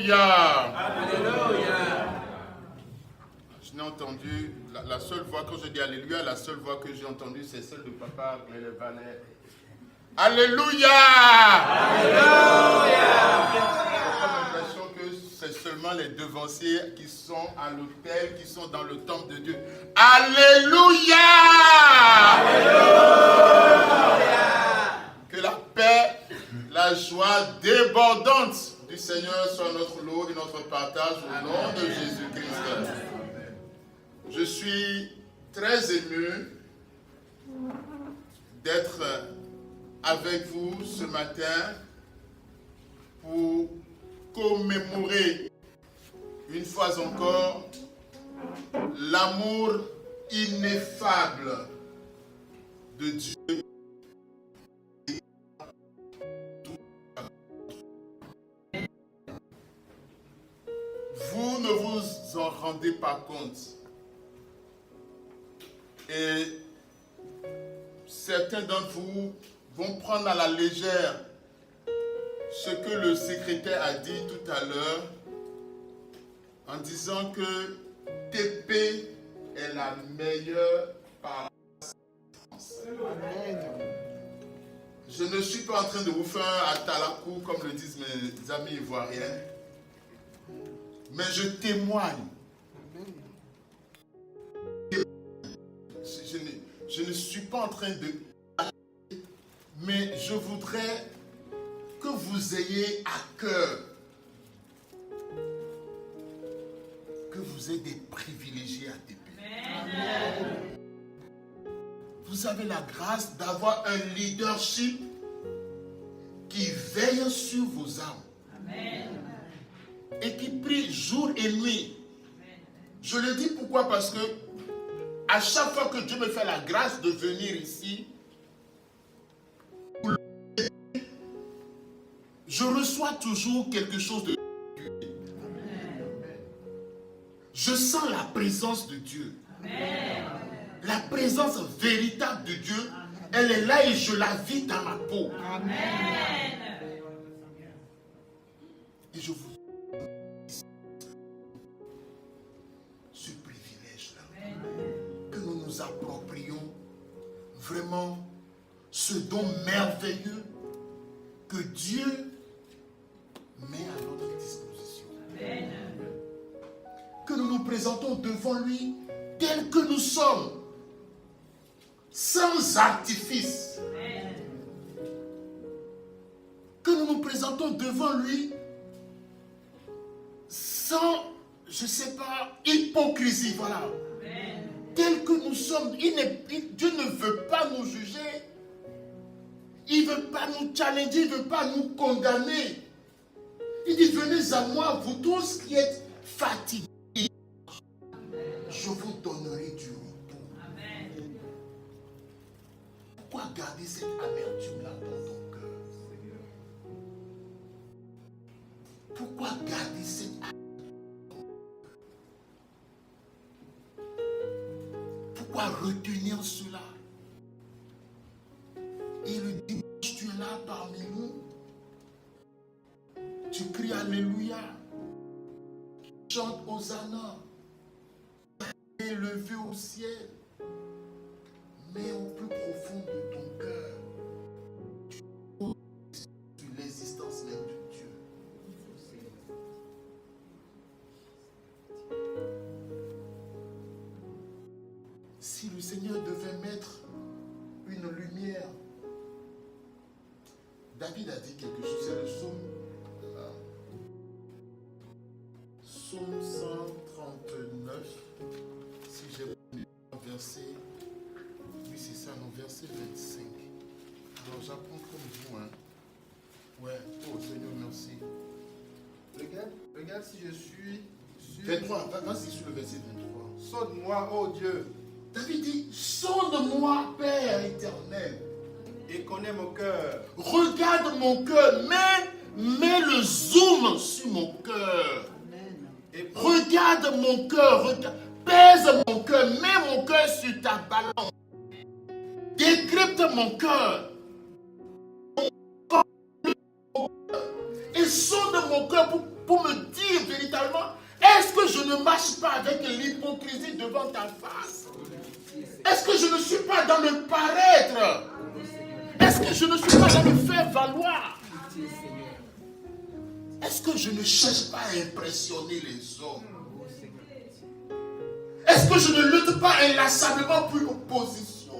Alléluia. Alléluia. Je n'ai entendu, la seule voix, quand je dis Alléluia, la seule voix que j'ai entendue, c'est celle de Papa Cléle Valet. Alléluia. Alléluia. J'ai l'impression que c'est seulement les devanciers qui sont à l'autel, qui sont dans le temple de Dieu. Alléluia. Alléluia. Que la paix, la joie débordante du Seigneur soit notre lot et notre partage au nom de Jésus-Christ. Je suis très ému d'être avec vous ce matin pour commémorer une fois encore l'amour ineffable de Dieu. Vous ne vous en rendez pas compte. Et certains d'entre vous vont prendre à la légère ce que le secrétaire a dit tout à l'heure en disant que TP est la meilleure par France. Je ne suis pas en train de vous faire un atalakou comme le disent mes amis ivoiriens, mais je témoigne. Je ne suis pas en train de... Mais je voudrais que vous ayez à cœur que vous êtes des privilégiés à TP. Amen. Vous avez la grâce d'avoir un leadership qui veille sur vos âmes. Amen. Et qui prie jour et nuit. Amen. Je le dis pourquoi? Parce que à chaque fois que Dieu me fait la grâce de venir ici, je reçois toujours quelque chose de Dieu. Je sens la présence de Dieu. Amen. La présence véritable de Dieu, elle est là et je la vis dans ma peau. Amen. Et je vous ce privilège-là, que nous nous approprions vraiment ce don merveilleux que Dieu met à notre disposition. Amen. Que nous nous présentons devant lui tels que nous sommes, sans artifice. Amen. Que nous nous présentons devant lui sans, je ne sais pas, hypocrisie, voilà. Amen. Tel que nous sommes, Dieu ne veut pas nous juger. Il ne veut pas nous challenger, il ne veut pas nous condamner. Il dit, venez à moi, vous tous qui êtes fatigués. Je vous donnerai du repos. Amen. Pourquoi garder cette amertume-là dans ton cœur? Pourquoi garder cette amertume? Pourquoi retenir cela? Et le dimanche, tu es là parmi nous. Tu cries Alléluia. Tu chantes Hosanna. Élevé au ciel. Mais au plus profond de ton cœur, tu poses sur l'existence même de Dieu. Si le Seigneur devait mettre une lumière, David a dit quelque chose, c'est le psaume 139, si j'ai un verset, oui c'est ça, non, verset 25. Alors j'apprends comme vous, hein. Ouais, oh Seigneur, merci. Regarde si je suis sur... 23, vas-y sur le verset 23. Sonne-moi, ô Dieu, David dit, sonde-moi, Père éternel. et connais mon cœur. Regarde mon cœur, mets le zoom sur mon cœur. Regarde mon cœur, pèse mon cœur, mets mon cœur sur ta balance. Décrypte mon cœur. Et sonde mon cœur pour me dire véritablement, est-ce que je ne marche pas avec l'hypocrisie devant ta face? Est-ce que je ne suis pas dans le paraître? Est-ce que je ne suis pas dans le faire valoir? Est-ce que je ne cherche pas à impressionner les hommes? Est-ce que je ne lutte pas inlassablement pour une position?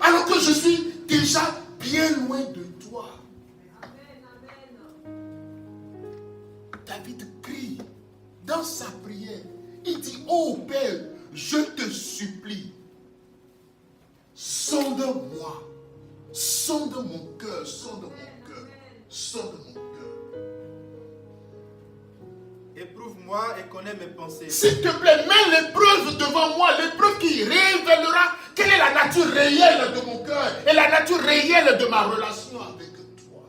Alors que je suis déjà bien loin de toi. David crie dans sa prière. Il dit, ô Père, je te supplie, sonde-moi, sonde mon cœur, sonde mon cœur, sonde mon cœur. Éprouve-moi et connais mes pensées. S'il te plaît, mets l'épreuve devant moi, l'épreuve qui révélera quelle est la nature réelle de mon cœur et la nature réelle de ma relation avec toi.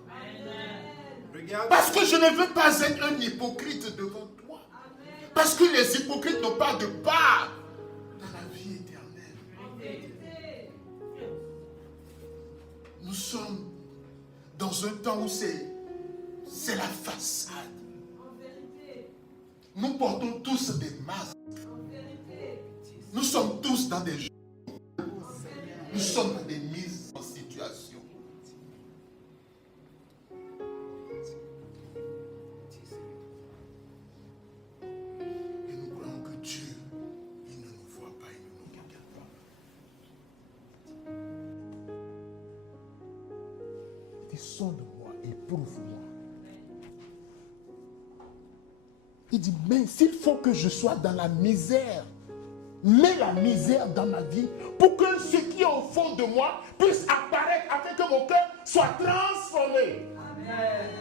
Regarde, Parce que je ne veux pas être un hypocrite devant toi. Parce que les hypocrites n'ont pas de part dans la vie éternelle. Nous sommes dans un temps où c'est la façade. Nous portons tous des masques. Nous sommes tous dans des jeux. Nous sommes dans des mises en situation. Et nous croyons que Dieu, il ne nous voit pas, il ne nous regarde pas. Il dit, sonde-moi, éprouve-moi. Il dit, mais s'il faut que je sois dans la misère, mets la misère dans ma vie pour que ce qui est au fond de moi puisse apparaître afin que mon cœur soit transformé. Amen.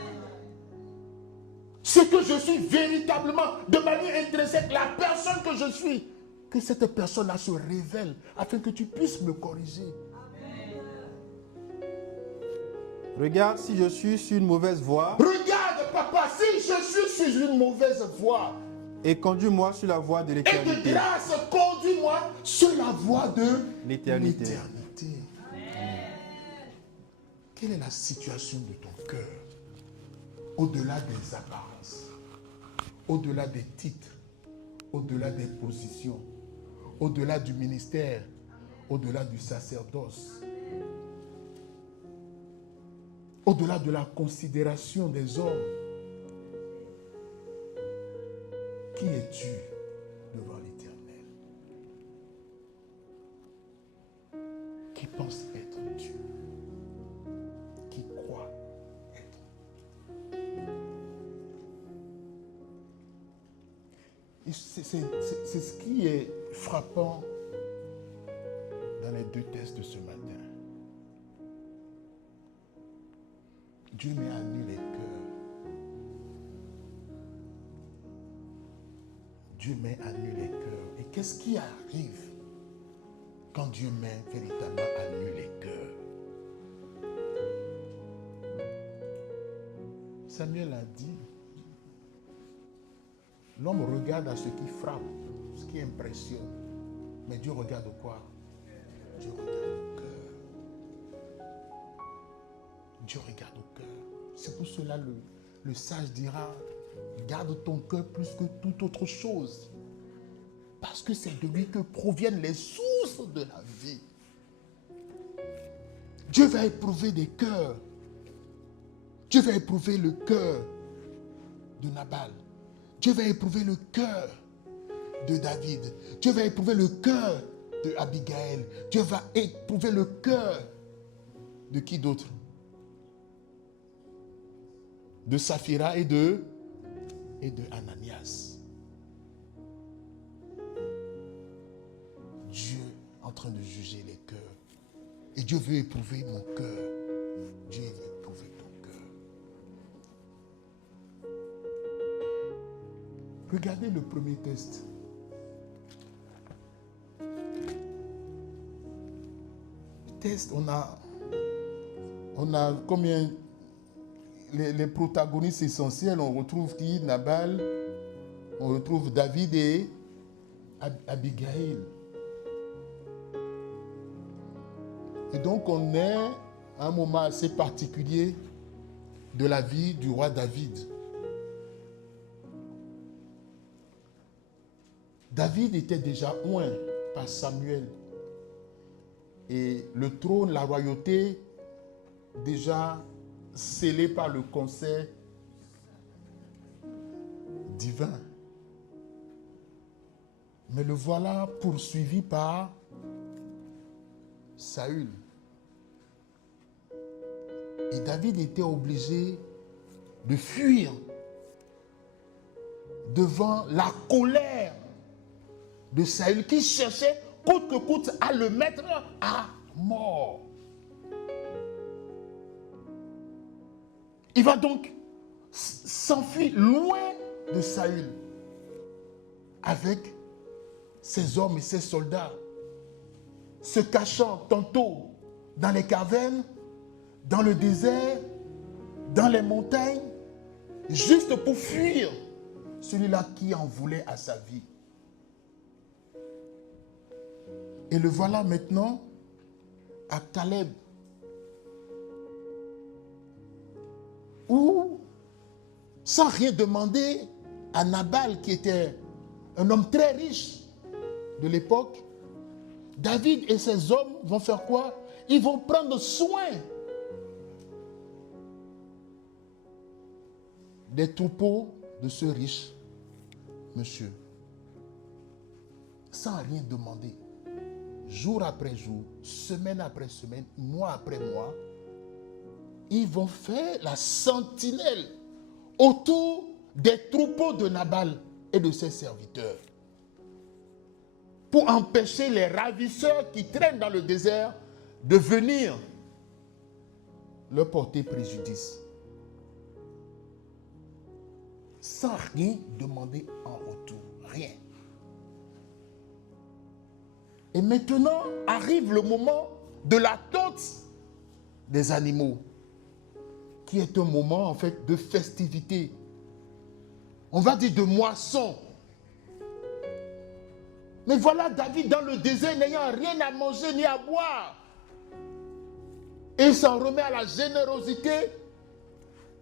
Ce que je suis véritablement, de manière intrinsèque, la personne que je suis, que cette personne-là se révèle afin que tu puisses me corriger. regarde si je suis sur une mauvaise voie. Regarde, papa, si je suis sur une mauvaise voie, Et conduis-moi sur la voie de et de l'éternité. grâce, conduis-moi sur la voie de L'éternité. Quelle est la situation de ton cœur? Au-delà des apparences, au-delà des titres, au-delà des positions, au-delà du ministère, au-delà du sacerdoce, au-delà de la considération des hommes. Qui es-tu devant l'Éternel? Qui pense être Dieu? Qui croit être? C'est ce qui est frappant dans les deux textes de ce matin. Dieu met à nu les cœurs. Dieu met à nu les cœurs. Et qu'est-ce qui arrive quand Dieu met véritablement à nu les cœurs? Samuel a dit, l'homme regarde à ce qui frappe, ce qui impressionne. Mais Dieu regarde quoi? Dieu regarde au cœur. Dieu regarde au cœur. C'est pour cela le sage dira, garde ton cœur plus que toute autre chose. Parce que c'est de lui que proviennent les sources de la vie. Dieu va éprouver des cœurs. Dieu va éprouver le cœur de Nabal. Dieu va éprouver le cœur de David. Dieu va éprouver le cœur de Abigail. Dieu va éprouver le cœur de qui d'autre? De Saphira et de Ananias. Dieu est en train de juger les cœurs. Et Dieu veut éprouver mon cœur. Dieu veut éprouver ton cœur. Regardez le premier test. Test, on a combien? Les protagonistes essentiels, on retrouve qui? Nabal, on retrouve David et Abigail. Et donc on est à un moment assez particulier de la vie du roi David. David était déjà oint par Samuel. Et le trône, la royauté, déjà scellé par le conseil divin. Mais le voilà poursuivi par Saül. Et David était obligé de fuir devant la colère de Saül qui cherchait coûte que coûte à le mettre à mort. Il va donc s'enfuir loin de Saül avec ses hommes et ses soldats, se cachant tantôt dans les cavernes, dans le désert, dans les montagnes, juste pour fuir celui-là qui en voulait à sa vie. Et le voilà maintenant à Caleb, où, sans rien demander à Nabal, qui était un homme très riche de l'époque, David et ses hommes vont faire quoi? Ils vont prendre soin des troupeaux de ce riche monsieur, sans rien demander. Jour après jour, semaine après semaine, mois après mois, ils vont faire la sentinelle autour des troupeaux de Nabal et de ses serviteurs, pour empêcher les ravisseurs qui traînent dans le désert de venir leur porter préjudice. Sans rien demander en retour. Rien. Et maintenant arrive le moment de l'attente des animaux, qui est un moment en fait de festivité. On va dire de moisson. Mais voilà David dans le désert n'ayant rien à manger ni à boire. Et il s'en remet à la générosité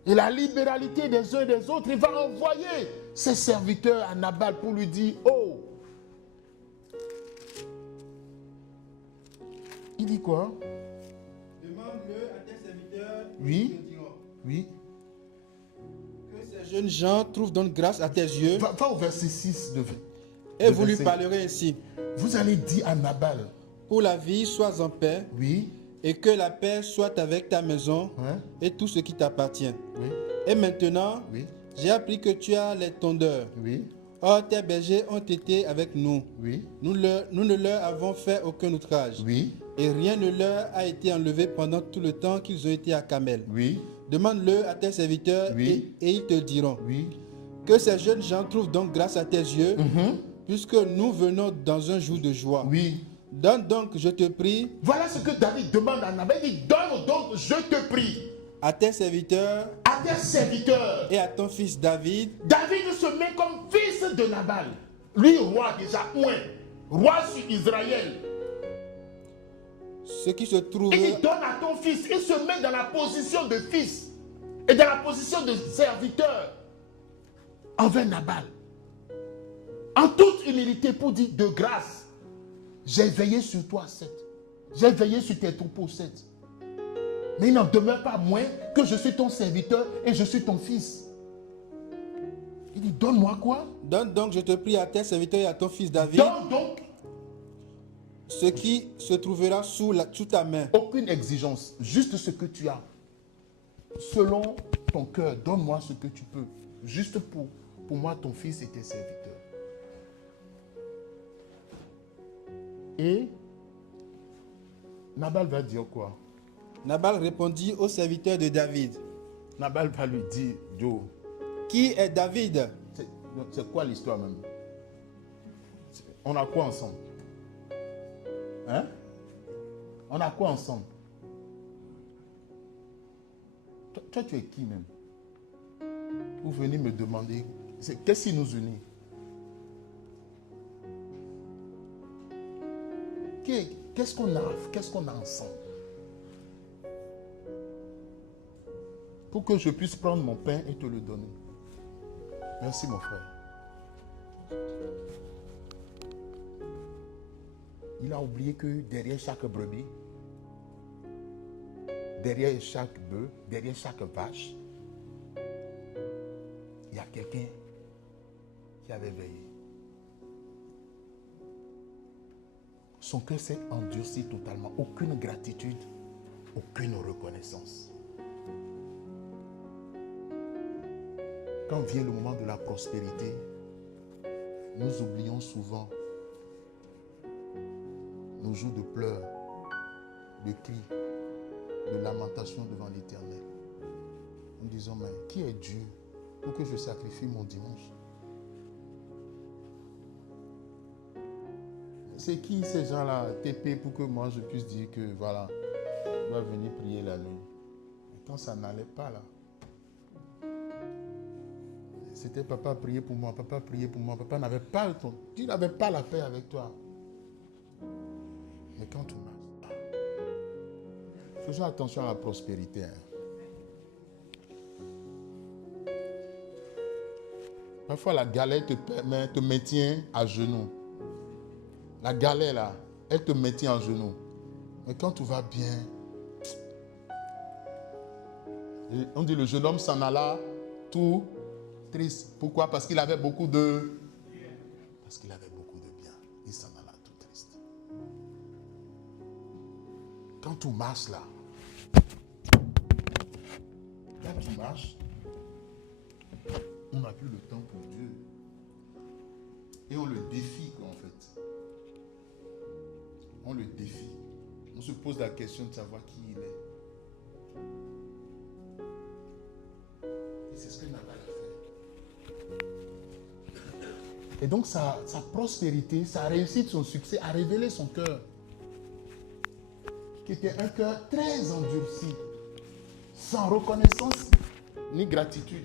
et la libéralité des uns et des autres. Il va envoyer ses serviteurs à Nabal pour lui dire, oh, il dit quoi? Demande-le à tes serviteurs. Oui. Ils te diront. Oui. Que ces jeunes gens trouvent donc grâce à tes yeux. Va au verset 6 de Et vous lui verset. parlerez ainsi. Vous allez dire à Nabal. Pour la vie, sois en paix. Oui. Et que la paix soit avec ta maison Hein? et tout ce qui t'appartient. Oui. Et maintenant, Oui. j'ai appris que tu as les tondeurs. Oui. Or, tes bergers ont été avec nous. Oui. Nous ne leur avons fait aucun outrage. Oui. Et rien ne leur a été enlevé pendant tout le temps qu'ils ont été à Carmel. Oui. Demande-le à tes serviteurs Oui. et ils te diront. Oui. Que ces jeunes gens trouvent donc grâce à tes yeux, puisque nous venons dans un jour de joie. Oui. Donne donc, je te prie, Voilà ce que David demande à Nabal. Il dit, donne donc, je te prie, à tes serviteurs à tes serviteurs. et à ton fils David, David se met comme fils de Nabal. Lui, roi déjà, roi sur Israël. ce qui se trouve Il dit, donne à ton fils. Il se met dans la position de fils et dans la position de serviteur envers Nabal. En toute humilité pour dire de grâce, j'ai veillé sur toi, 7. J'ai veillé sur tes troupeaux, 7. Mais il n'en demeure pas moins que je suis ton serviteur et je suis ton fils. Il dit, donne-moi quoi? Donne donc, je te prie, à tes serviteurs et à ton fils David, Donne donc. ce qui se trouvera sous ta main. Aucune exigence, juste ce que tu as. Selon ton cœur, donne-moi ce que tu peux. Juste pour moi, ton fils et tes serviteurs. Et Nabal va dire quoi? Nabal répondit aux serviteurs de David. Nabal va lui dire, Joe, Qui est David? c'est quoi l'histoire même? On a quoi ensemble? Hein? On a quoi ensemble? Toi, tu es qui même? Pour venir me demander, qu'est-ce qui nous unit? Qu'est-ce qu'on a ensemble? Pour que je puisse prendre mon pain et te le donner. Merci mon frère. il a oublié que derrière chaque brebis, derrière chaque bœuf, derrière chaque vache, il y a quelqu'un qui avait veillé. Son cœur s'est endurci totalement. Aucune gratitude, aucune reconnaissance. Quand vient le moment de la prospérité, nous oublions souvent nos jours de pleurs, de cris, de lamentations devant l'Éternel. Nous disons, mais qui est Dieu pour que je sacrifie mon dimanche? C'est qui ces gens-là, TP, pour que moi je puisse dire que voilà, je dois venir prier la nuit. Et quand ça n'allait pas là, c'était papa prier pour moi, papa prier pour moi, papa n'avait pas le temps. Tu n'avais pas la paix avec toi. Mais quand tu marches, faisons attention à la prospérité. Parfois la galère te maintient à genoux. La galère là, elle te maintient à genoux. Mais quand tout va bien, on dit le jeune homme s'en alla tout triste. Pourquoi? Parce qu'il avait beaucoup de... Parce qu'il avait beaucoup de bien. Il s'en alla tout triste. Quand tout marche là, quand tout marche, on n'a plus le temps pour Dieu. Et on le défie en fait. On le défie. On se pose la question de savoir qui il est. Et c'est ce que Nabal a fait. Et donc sa prospérité, sa réussite, son succès a révélé son cœur. Qui était un cœur très endurci. Sans reconnaissance ni gratitude.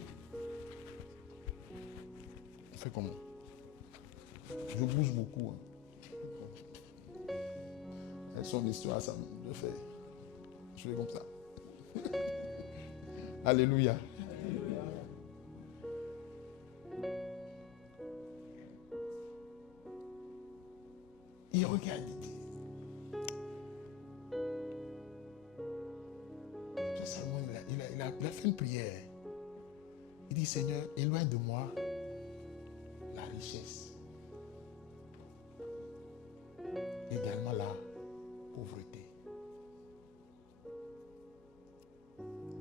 On fait comment? Je bouge beaucoup. Son histoire, ça me fait. Je fais comme ça. Alléluia. Il regarde, il dit. Salomon, il a fait une prière. Il dit, Seigneur, éloigne de moi la richesse. Également la pauvreté.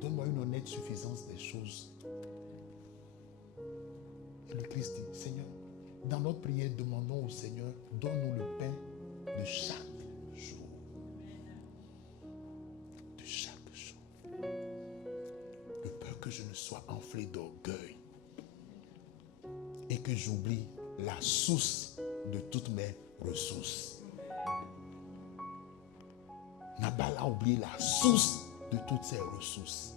Donne-moi une honnête suffisance des choses. Et le Christ dit, Seigneur, dans notre prière, demandons au Seigneur, donne-nous le pain de chaque jour. De chaque jour. De peur que je ne sois enflé d'orgueil et que j'oublie la source de toutes mes ressources. Nabal a oublié la source de toutes ses ressources.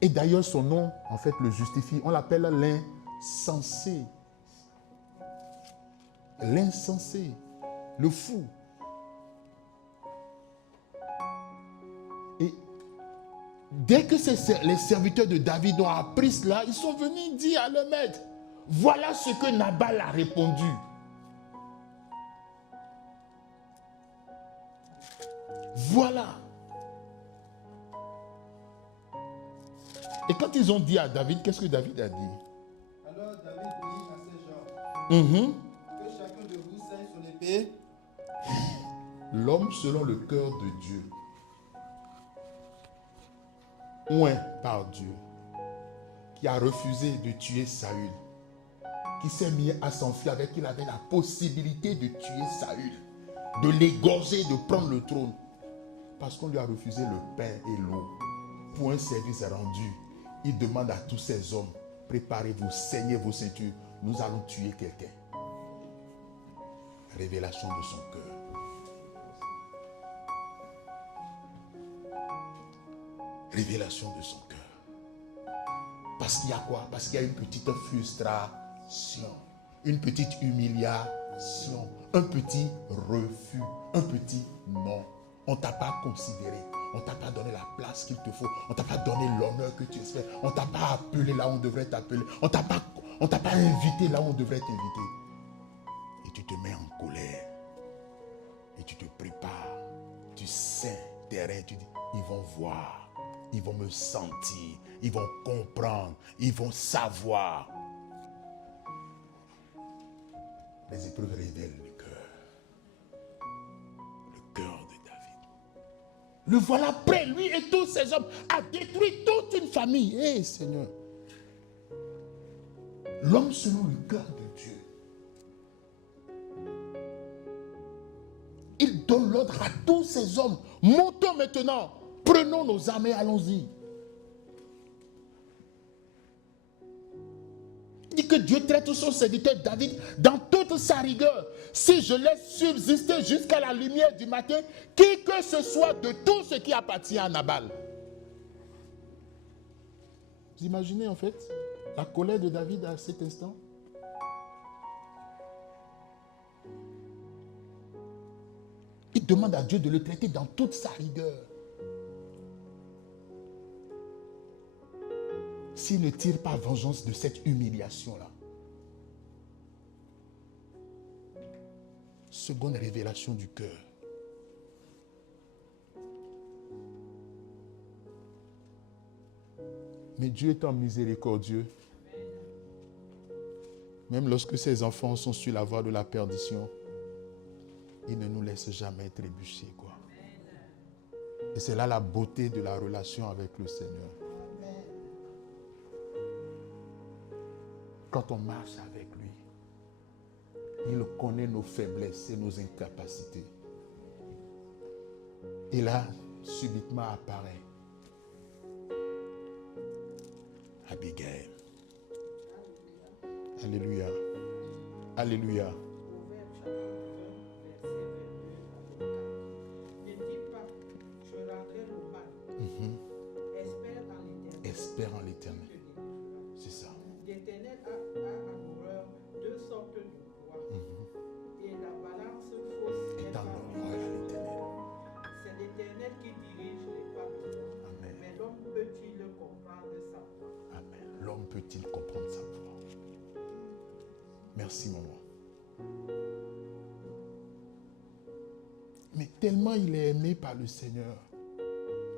Et d'ailleurs, son nom, en fait, le justifie. On l'appelle l'insensé. L'insensé. Le fou. Et dès que les serviteurs de David ont appris cela, ils sont venus dire à leur maître, voilà ce que Nabal a répondu. Voilà. Et quand ils ont dit à David, qu'est-ce que David a dit? Alors David dit à ces gens, que chacun de vous saigne son épée. L'homme selon le cœur de Dieu, oint par Dieu, qui a refusé de tuer Saül, qui s'est mis à s'enfuir avec qui il avait la possibilité de tuer Saül, de l'égorger, de prendre le trône. Parce qu'on lui a refusé le pain et l'eau pour un service rendu. Il demande à tous ces hommes, préparez-vous, saignez vos ceintures, nous allons tuer quelqu'un. Révélation de son cœur. Révélation de son cœur. Parce qu'il y a quoi? Parce qu'il y a une petite frustration, une petite humiliation, un petit refus, un petit non. On ne t'a pas considéré. On ne t'a pas donné la place qu'il te faut. On ne t'a pas donné l'honneur que tu espères. On ne t'a pas appelé là où on devrait t'appeler. On ne t'a pas invité là où on devrait t'inviter. Et tu te mets en colère. Et tu te prépares. Tu sais tes rêves. Tu dis, ils vont voir. Ils vont me sentir. Ils vont comprendre. Ils vont savoir. Les épreuves révèlent le cœur. Le cœur de David. Le voilà prêt, lui et tous ses hommes, à détruire toute une famille. Hé, Seigneur. L'homme selon le cœur de Dieu. Il donne l'ordre à tous ces hommes. Montons maintenant. Prenons nos armes et allons-y. Il dit que Dieu traite son serviteur David dans toute sa rigueur. Si je laisse subsister jusqu'à la lumière du matin, qui que ce soit de tout ce qui appartient à Nabal. Vous imaginez en fait la colère de David à cet instant? Il demande à Dieu de le traiter dans toute sa rigueur. S'il ne tire pas vengeance de cette humiliation-là. Seconde révélation du cœur. Mais Dieu étant miséricordieux, même lorsque ses enfants sont sur la voie de la perdition, il ne nous laisse jamais trébucher, quoi. Et c'est là la beauté de la relation avec le Seigneur. Quand on marche avec lui, il connaît nos faiblesses et nos incapacités. Et là, subitement apparaît Abigail. Alléluia. Alléluia. Espère en l'Éternel. C'est ça. L'Éternel a horreur de sortes de lois. Et la balance fausse est en horreur à l'Éternel. C'est l'Éternel qui dirige les pas de l'homme. Amen. Mais l'homme peut-il comprendre sa voix? Amen. L'homme peut-il comprendre sa voix? Merci, maman. Mais tellement il est aimé par le Seigneur.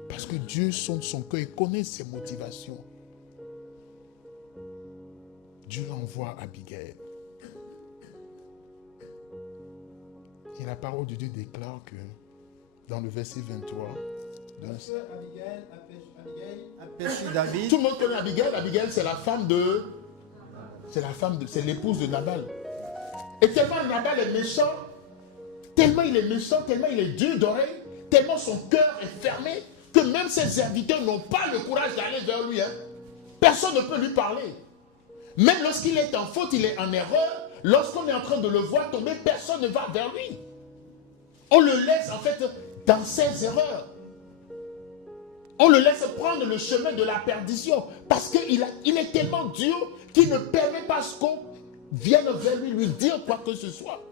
Parce que Dieu sonde son cœur et connaît ses motivations. Dieu l'envoie à Abigail. Et la parole de Dieu déclare que dans le verset 23, Parce que Abigail a péché David. tout le monde connaît Abigail. Abigail, c'est la femme de... C'est l'épouse de Nabal. Et tellement Nabal est méchant, tellement il est méchant, tellement il est dur d'oreille, tellement son cœur est fermé, que même ses serviteurs n'ont pas le courage d'aller vers lui. Personne ne peut lui parler. Même lorsqu'il est en faute, il est en erreur. Lorsqu'on est en train de le voir tomber, personne ne va vers lui. On le laisse en fait dans ses erreurs. On le laisse prendre le chemin de la perdition. Parce qu'il est tellement dur qu'il ne permet pas qu'on vienne vers lui dire quoi que ce soit.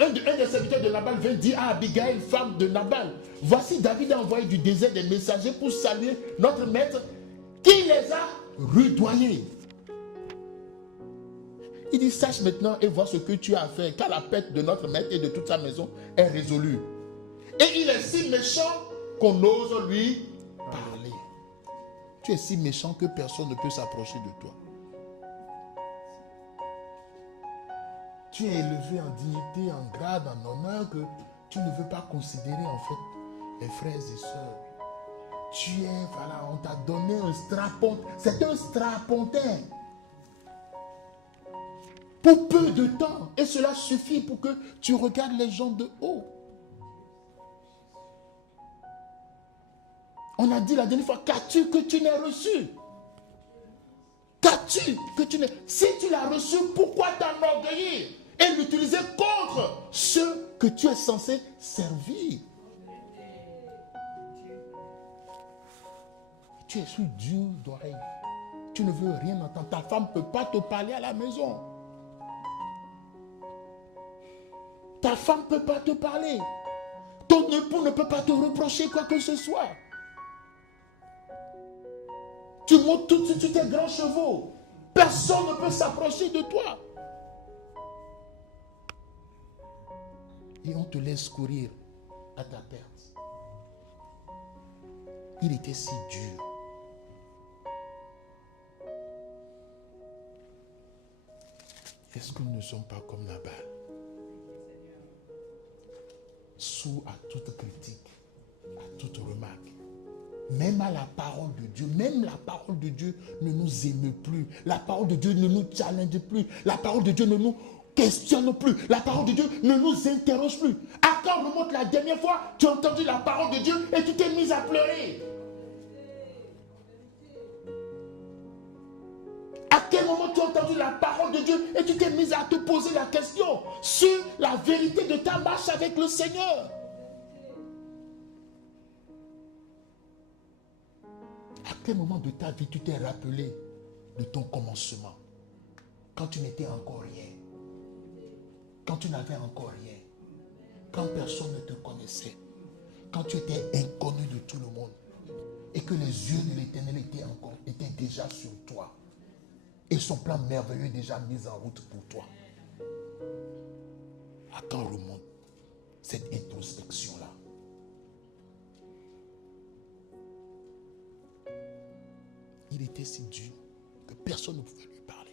Un des serviteurs de Nabal vient dire à Abigail, femme de Nabal, voici David a envoyé du désert des messagers pour saluer notre maître qui les a rudoyés. Il dit, sache maintenant et vois ce que tu as à faire, car la perte de notre maître et de toute sa maison est résolue. Et il est si méchant qu'on ose lui parler. Tu es si méchant que personne ne peut s'approcher de toi. Tu es élevé en dignité, en grade, en honneur, que tu ne veux pas considérer en fait les frères et sœurs. Tu es, voilà, on t'a donné un strapontin. C'est un strapontin. Pour peu de temps. Et cela suffit pour que tu regardes les gens de haut. On a dit la dernière fois, qu'as-tu que tu n'aies reçu? Qu'as-tu que tu n'aies... Si tu l'as reçu, pourquoi t'enorgueillir et l'utiliser contre ceux que tu es censé servir? Tu es sous dur d'oreille. Tu ne veux rien entendre. Ta femme ne peut pas te parler à la maison. Ta femme ne peut pas te parler. Ton époux ne peut pas te reprocher quoi que ce soit. Tu montes tout de suite sur tes grands chevaux. Personne ne peut s'approcher de toi. Et on te laisse courir à ta perte. Il était si dur. Est-ce que nous ne sommes pas comme Nabal? Sourds à toute critique, à toute remarque. Même à la parole de Dieu, même la parole de Dieu ne nous émeut plus. La parole de Dieu ne nous challenge plus. La parole de Dieu ne nous questionne plus. La parole de Dieu ne nous interroge plus. À quand remonte la dernière fois tu as entendu la parole de Dieu et tu t'es mis à pleurer? À quel moment tu as entendu la parole de Dieu et tu t'es mis à te poser la question sur la vérité de ta marche avec le Seigneur? À quel moment de ta vie tu t'es rappelé de ton commencement? Quand tu n'étais encore rien. Quand tu n'avais encore rien. Quand personne ne te connaissait. Quand tu étais inconnu de tout le monde. Et que les yeux de l'Éternel étaient déjà sur toi. Et son plan merveilleux déjà mis en route pour toi. À quand remonte cette introspection-là? Il était si dur que personne ne pouvait lui parler.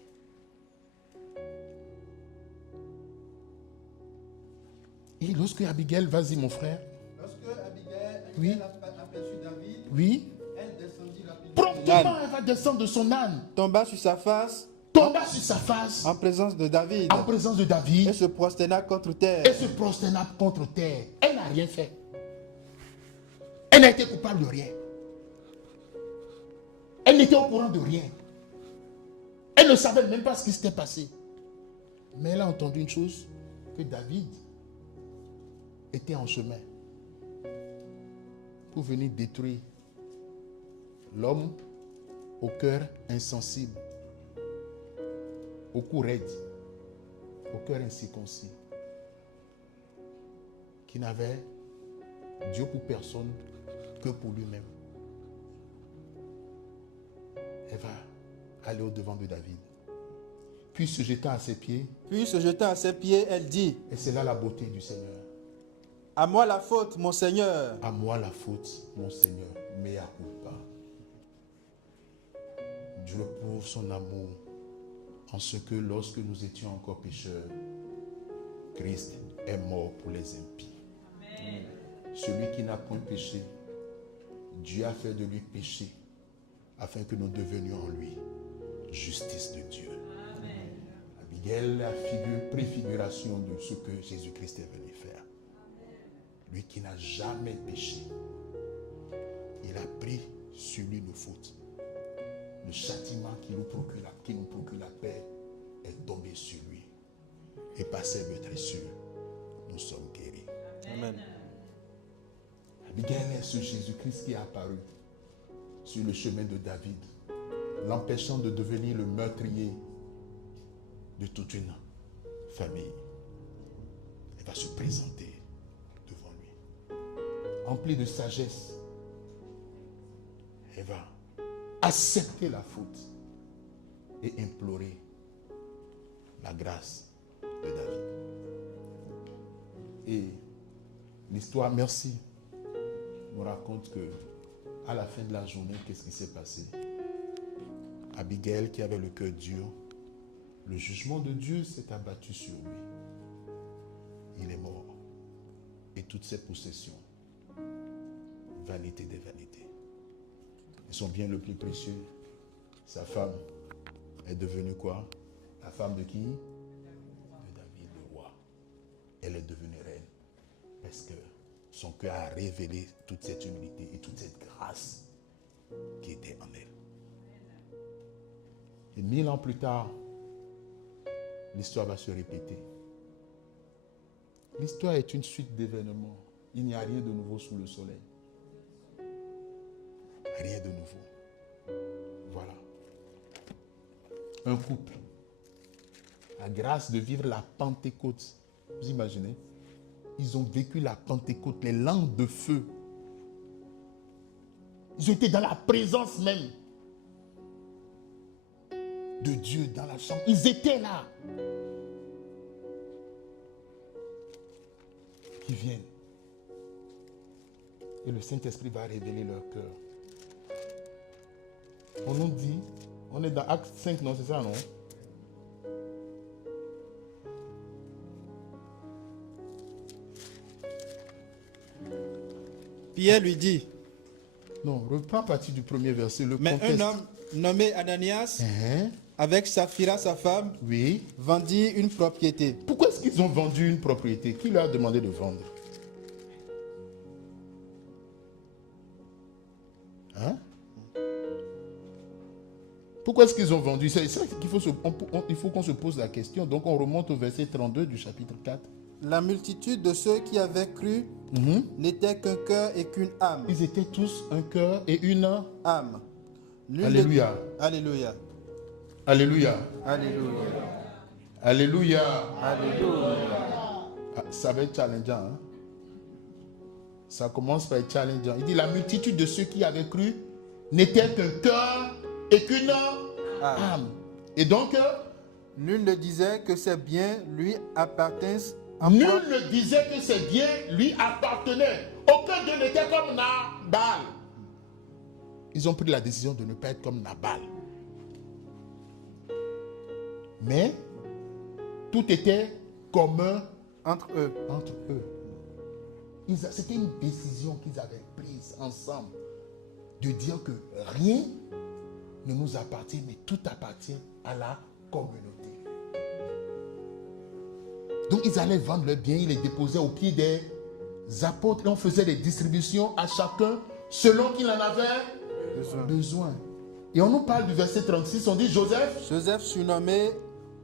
Et lorsque Abigail, vas-y mon frère. Lorsque Abigail Oui. a aperçu David, Oui. elle descendit rapidement. Promptement, elle va descendre de son âne. Tomba sur sa face Tomba sur sa face. en présence de David En présence de David. et se prosterna contre terre. Et se prosterna contre terre. Elle n'a rien fait. Elle n'a été coupable de rien. Elle n'était au courant de rien. Elle ne savait même pas ce qui s'était passé. Mais elle a entendu une chose, que David était en chemin pour venir détruire l'homme au cœur insensible, au cou raide, au cœur incirconcis, qui n'avait Dieu pour personne que pour lui-même. Elle va aller au-devant de David. Puis se jetant à ses pieds. Puis se jetant à ses pieds, elle dit: Et c'est là la beauté du Seigneur. à moi la faute, mon Seigneur. À moi la faute, mon Seigneur. Mea culpa. Dieu prouve son amour en ce que lorsque nous étions encore pécheurs, Christ est mort pour les impies. Amen. Celui qui n'a point péché, Dieu a fait de lui péché afin que nous devenions en lui justice de Dieu. Amen. Abigail, la préfiguration de ce que Jésus-Christ est venu faire. Amen. Lui qui n'a jamais péché, il a pris sur lui nos fautes. Le châtiment qui nous procure la paix est tombé sur lui. Et par ses meurtrissures, nous sommes guéris. Amen. Abigail est ce Jésus-Christ qui est apparu sur le chemin de David, l'empêchant de devenir le meurtrier de toute une famille. Elle va se présenter devant lui. Emplie de sagesse, elle va accepter la faute et implorer la grâce de David. Et l'histoire, merci, nous raconte que à la fin de la journée, qu'est-ce qui s'est passé? Abigail, qui avait le cœur dur, le jugement de Dieu s'est abattu sur lui. Il est mort. Et toutes ses possessions, vanité des vanités. Et son bien le plus précieux, sa femme, est devenue quoi? La femme de qui? De David, le roi. Elle est devenue reine. Parce que son cœur a révélé toute cette humilité et toute cette grâce qui était en elle. Et 1000 ans plus tard, l'histoire va se répéter. L'histoire est une suite d'événements. Il n'y a rien de nouveau sous le soleil. Rien de nouveau. Voilà. Un couple a grâce de vivre la Pentecôte. Vous imaginez? Ils ont vécu la Pentecôte, les langues de feu. Ils ont été dans la présence même. de Dieu dans la chambre. Ils étaient là. Qui viennent. Et le Saint-Esprit va révéler leur cœur. On nous dit, on est dans Acte 5, non, c'est ça, non? Pierre lui dit, Non, reprends à partir du premier verset. Le mais contexte. un homme nommé Ananias, Hein? avec Saphira sa femme, Oui. vendit une propriété. Pourquoi est-ce qu'ils ont vendu une propriété? Qui leur a demandé de vendre? Hein? Pourquoi est-ce qu'ils ont vendu? C'est ça qu'il faut il faut qu'on se pose la question. Donc on remonte au verset 32 du chapitre 4. La multitude de ceux qui avaient cru n'était qu'un cœur et qu'une âme. Ils étaient tous un cœur et une Âme. L'une Alléluia. Alléluia. Alléluia. Alléluia. Alléluia. Alléluia. Ah, ça va être challengeant. Hein? Ça commence par être challengeant. Il dit la multitude de ceux qui avaient cru n'était qu'un cœur et qu'une âme. Et donc, Nul ne disait que ces biens lui appartinssent en nul propre. ne disait que ses biens lui appartenaient. Aucun d'eux n'était comme Nabal. Ils ont pris la décision de ne pas être comme Nabal. Mais tout était commun Entre eux. entre eux. C'était une décision qu'ils avaient prise ensemble de dire que rien ne nous appartient, mais tout appartient à la communauté. Donc ils allaient vendre leurs biens, ils les déposaient au pied des apôtres et on faisait des distributions à chacun selon qu'il en avait besoin. Et on nous parle du verset 36, on dit Joseph. Joseph, surnommé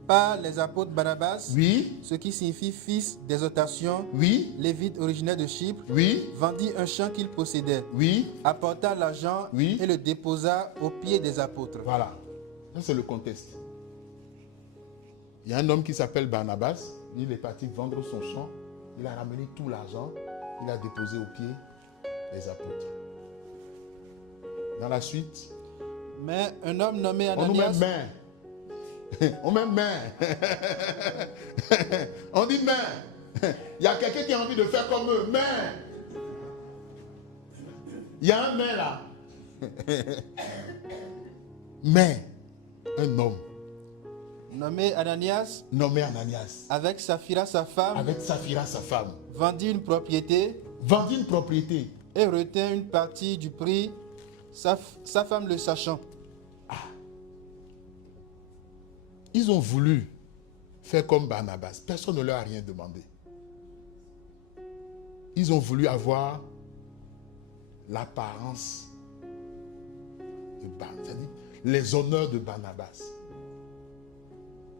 par les apôtres Barnabas, Oui, ce qui signifie fils d'exhortation, oui, lévite originaire de Chypre, oui, vendit un champ qu'il possédait, oui. apporta l'argent Oui. et le déposa aux pieds des apôtres. Voilà. Ça, c'est le contexte. Il y a un homme qui s'appelle Barnabas. Il est parti vendre son champ. Il a ramené tout l'argent. Il a déposé aux pieds des apôtres. Dans la suite, Mais un homme nommé on nous met Ananias, main. On met main. On dit main. Il y a quelqu'un qui a envie de faire comme eux. Main. Il y a un main là. Mais un homme nommé Ananias, nommé Ananias, avec Saphira sa femme, avec Saphira sa femme, vendit une propriété vendit une propriété. et retint une partie du prix, sa femme le sachant. Ils ont voulu faire comme Barnabas. Personne ne leur a rien demandé. Ils ont voulu avoir l'apparence de Barnabas, c'est-à-dire les honneurs de Barnabas.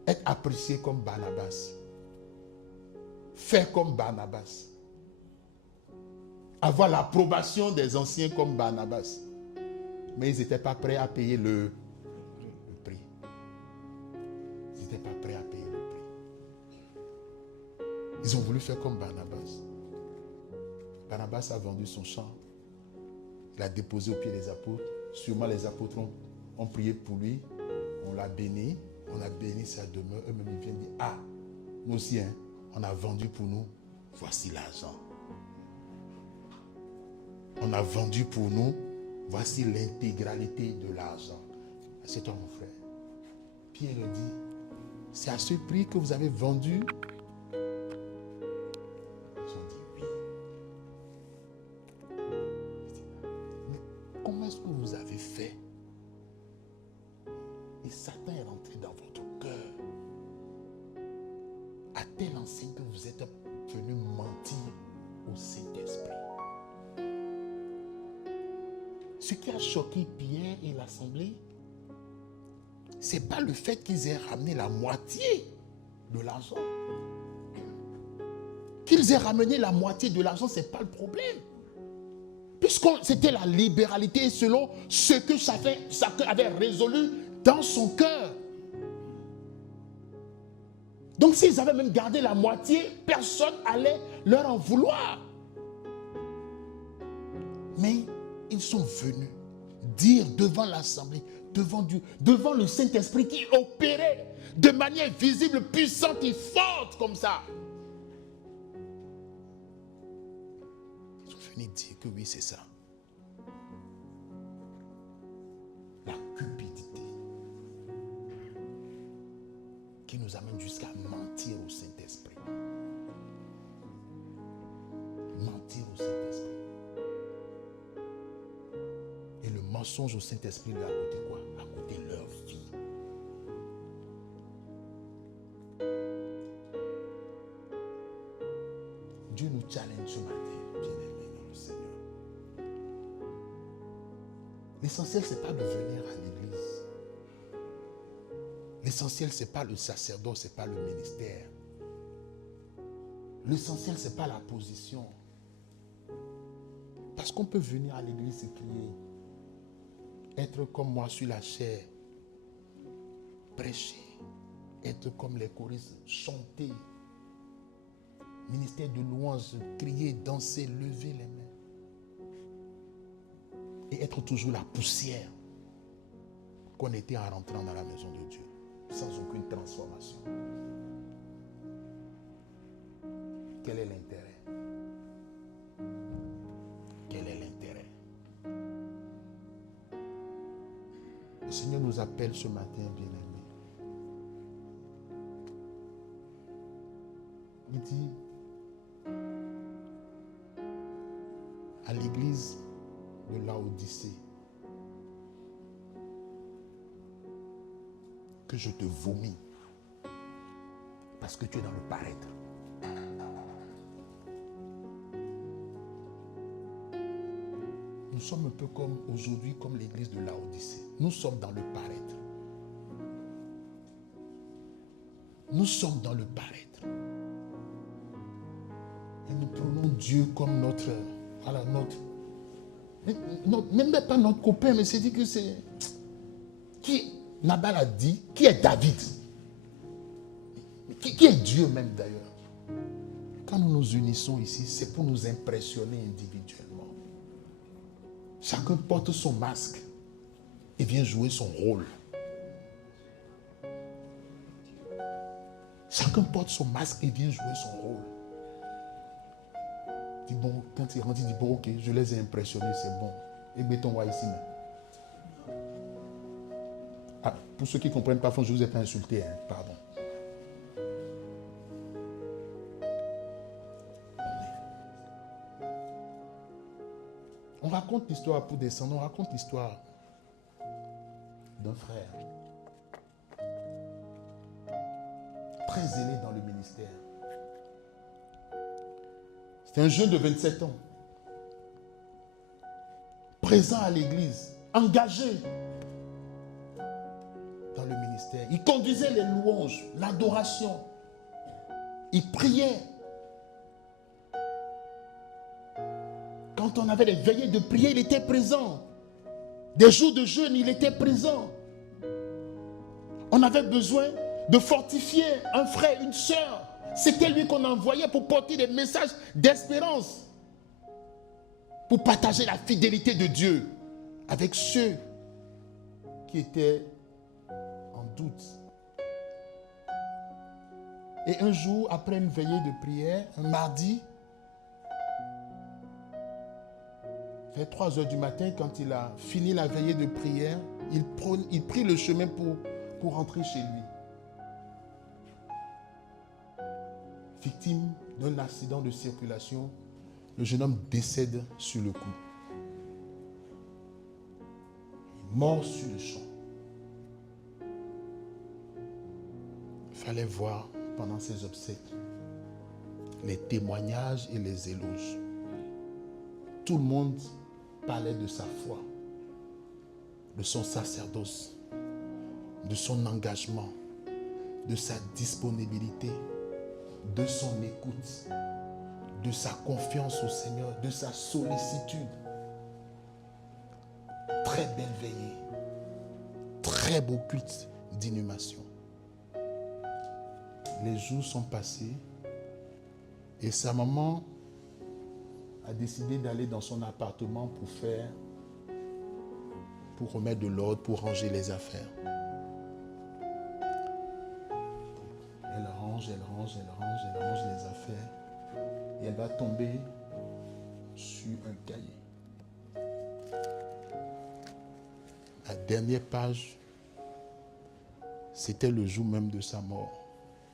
Être apprécié comme Barnabas. Faire comme Barnabas. Avoir l'approbation des anciens comme Barnabas. Mais ils n'étaient pas prêts à payer le prix. Ils n'étaient pas prêts à payer le prix. Ils ont voulu faire comme Barnabas. Barnabas a vendu son champ. Il a déposé au pied des apôtres. Sûrement les apôtres ont prié pour lui. On l'a béni. On a béni sa demeure. Eux-mêmes ils viennent dire, ah, nous aussi, hein, on a vendu pour nous. Voici l'argent. On a vendu pour nous. Voici l'intégralité de l'argent. C'est toi, mon frère. Pierre dit, c'est à ce prix que vous avez vendu. Ils ont dit oui. Mais comment est-ce que vous avez fait? Et Satan est rentré dans votre cœur. À telle enseigne que vous êtes venu mentir au Saint-Esprit. Ce qui a choqué Pierre et l'assemblée, ce n'est pas le fait qu'ils aient ramené la moitié de l'argent. Qu'ils aient ramené la moitié de l'argent, ce n'est pas le problème. Puisque c'était la libéralité selon ce que chacun avait résolu dans son cœur. Donc s'ils avaient même gardé la moitié, personne n'allait leur en vouloir. Mais ils sont venus dire devant l'assemblée, devant Dieu, devant le Saint-Esprit qui opérait de manière visible, puissante et forte comme ça. Ils sont venus dire que oui, c'est ça. La cupidité qui nous amène jusqu'à mentir au Saint-Esprit. Mentir au Saint-Esprit. Et le mensonge au Saint-Esprit lui a coûté quoi? A coûté leur vie. Dieu nous challenge ce matin, bien-aimés dans le Seigneur. L'essentiel, ce n'est pas de venir à l'église. L'essentiel, ce n'est pas le sacerdoce, ce n'est pas le ministère. L'essentiel, ce n'est pas la position. Parce qu'on peut venir à l'église et crier, être comme moi sur la chair, prêcher, être comme les choristes, chanter, ministère de louange, crier, danser, lever les mains. Et être toujours la poussière qu'on était en rentrant dans la maison de Dieu, sans aucune transformation. Quel est l'intérêt? Quel est l'intérêt? Le Seigneur nous appelle ce matin, bien-aimés. Il dit à l'église de Laodicée que je te vomis parce que tu es dans le paraître. Nous sommes un peu comme aujourd'hui, comme l'église de Laodicée. Nous sommes dans le paraître. Nous sommes dans le paraître. Et nous prenons Dieu comme notre, voilà, même pas notre copain, mais c'est dit que c'est... Qui, Nabal a dit, qui est David? Qui est Dieu même d'ailleurs? Quand nous nous unissons ici, c'est pour nous impressionner individuellement. Chacun porte son masque et vient jouer son rôle. Chacun porte son masque et vient jouer son rôle. Il dit bon, quand il rentre, il dit bon, ok, je les ai impressionnés, c'est bon. Et mettons-moi ici. Ah, pour ceux qui ne comprennent pas, je ne vous ai pas insulté, hein, pardon. On raconte l'histoire pour descendre, on raconte l'histoire d'un frère très zélé dans le ministère. C'était un jeune de 27 ans, présent à l'église, engagé dans le ministère. Il conduisait les louanges, l'adoration. Il priait. Quand on avait les veillées de prière, il était présent. Des jours de jeûne, il était présent. On avait besoin de fortifier un frère, une sœur. C'était lui qu'on envoyait pour porter des messages d'espérance. Pour partager la fidélité de Dieu avec ceux qui étaient en doute. Et un jour, après une veillée de prière, un mardi, vers 3 heures du matin, quand il a fini la veillée de prière, il prit le chemin pour rentrer chez lui. Victime d'un accident de circulation, le jeune homme décède sur le coup. Il est mort sur le champ. Il fallait voir pendant ses obsèques les témoignages et les éloges. Tout le monde parlait de sa foi, de son sacerdoce, de son engagement, de sa disponibilité, de son écoute, de sa confiance au Seigneur, de sa sollicitude. Très belle veillée, très beau culte d'inhumation. Les jours sont passés et sa maman a décidé d'aller dans son appartement pour faire pour remettre de l'ordre, pour ranger les affaires. Elle range les affaires. Et elle va tomber sur un cahier. La dernière page, c'était le jour même de sa mort.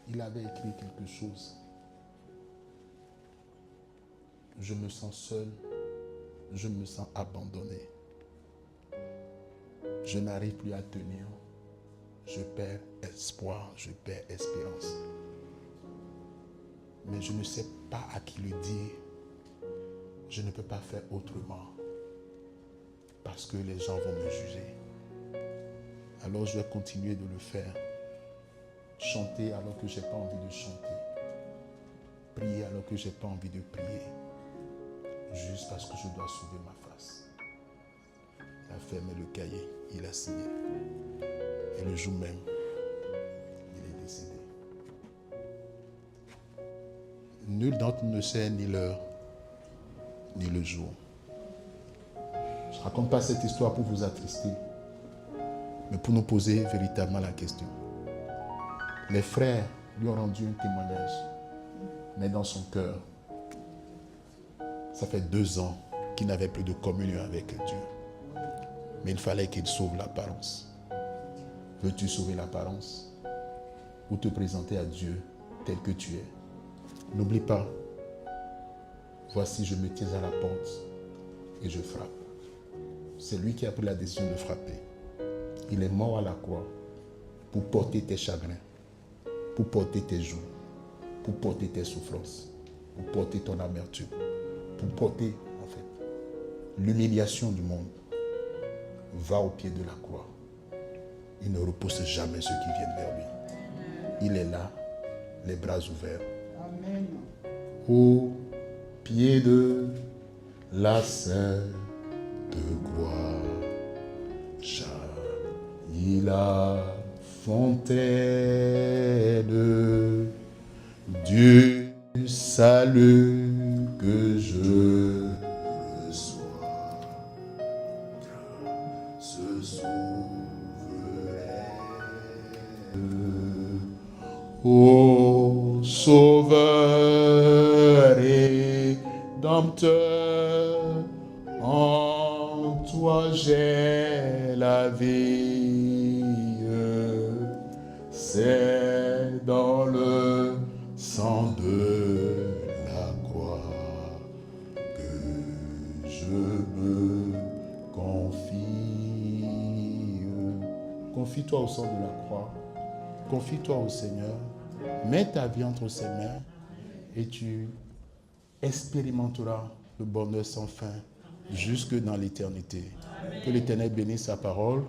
Il avait écrit quelque chose. Je me sens seul, je me sens abandonné. Je n'arrive plus à tenir. Je perds espoir, je perds espérance. Mais je ne sais pas à qui le dire. Je ne peux pas faire autrement. Parce que les gens vont me juger. Alors je vais continuer de le faire. Chanter alors que je n'ai pas envie de chanter. Prier alors que je n'ai pas envie de prier. Juste parce que je dois sauver ma face. Il a fermé le cahier, il a signé. Et le jour même, il est décédé. Nul d'entre nous ne sait ni l'heure, ni le jour. Je ne raconte pas cette histoire pour vous attrister, mais pour nous poser véritablement la question. Les frères lui ont rendu un témoignage, mais dans son cœur, ça fait 2 ans qu'il n'avait plus de communion avec Dieu. Mais il fallait qu'il sauve l'apparence. Veux-tu sauver l'apparence ou te présenter à Dieu tel que tu es? N'oublie pas, voici je me tiens à la porte et je frappe. C'est lui qui a pris la décision de frapper. Il est mort à la croix pour porter tes chagrins, pour porter tes joues, pour porter tes souffrances, pour porter ton amertume, pour porter en fait l'humiliation du monde. Va au pied de la croix. Il ne repousse jamais ceux qui viennent vers lui. Il est là, les bras ouverts. Amen. Au pied de la sainte croix, jaillit la fontaine du salut que je reçois. Ce souverain, ô Sauveur et Dompteur, en toi j'ai la vie. C'est dans le sang de la croix que je me confie. Confie-toi au sang de la croix. Confie-toi au Seigneur. Mets ta vie entre ses mains et tu expérimenteras le bonheur sans fin jusque dans l'éternité. Que l'Éternel bénisse sa parole.